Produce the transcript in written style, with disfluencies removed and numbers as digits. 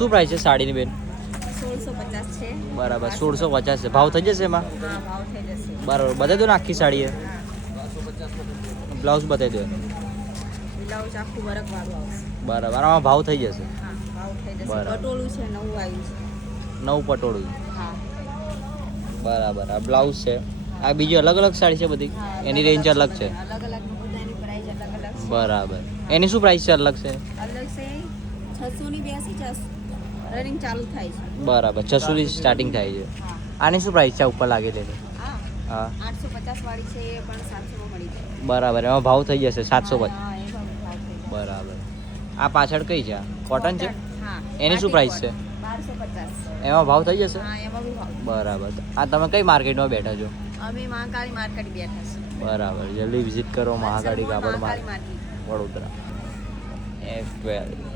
શું પ્રાઇસ છે સાડીની બેન? 1650 છે. બરાબર 1650 છે. ભાવ થઈ જશે એમાં? હા, ભાવ થઈ જશે. બરાબર બતાવી દો ને આખી સાડી એ. બ્લાઉઝ બતાવી દો. બ્લાઉઝ આખું વર્ક વાળું આવશે. બરાબર આમાં ભાવ થઈ જશે. હા, ભાવ થઈ જશે. બરાબર. પટોળું છે, નવું આવ્યું છે. નવું પટોળું. હા. બરાબર આ બ્લાઉઝ છે. આ બીજી અલગ અલગ સાડી છે બધી? હા, એની રેન્જ અલગ છે. અલગ અલગ બધાની પ્રાઇસ અલગ અલગ છે. બરાબર એની શું પ્રાઇસ છે અલગ છે? અલગ છે 600 ની 82 રનિંગ ચાલુ થાય છે. બરાબર 600 ની સ્ટાર્ટિંગ થાય છે. હા. આની શું પ્રાઇસ છે ઉપર લાગેલી એની? હા, હા 850 વાળી છે એ પણ 700 માં મળી જાય. બરાબર એમાં ભાવ થઈ જશે 750. હા, એ પણ ભાવ થઈ જાય. બરાબર આ પાછળ કઈ છે? કોટન છે? હા. એની શું પ્રાઇસ છે? 1250. એમાં ભાવ થઈ જશે? હા, એમાં બી ભાવ. બરાબર આ તમે કઈ માર્કેટમાં બેઠા છો? અમે મહાકાળી માર્કેટ બેઠા છે. બરાબર જલ્દી વિઝિટ કરો મહાકાળી કાપડ Mahakali market market. Vadodara. F12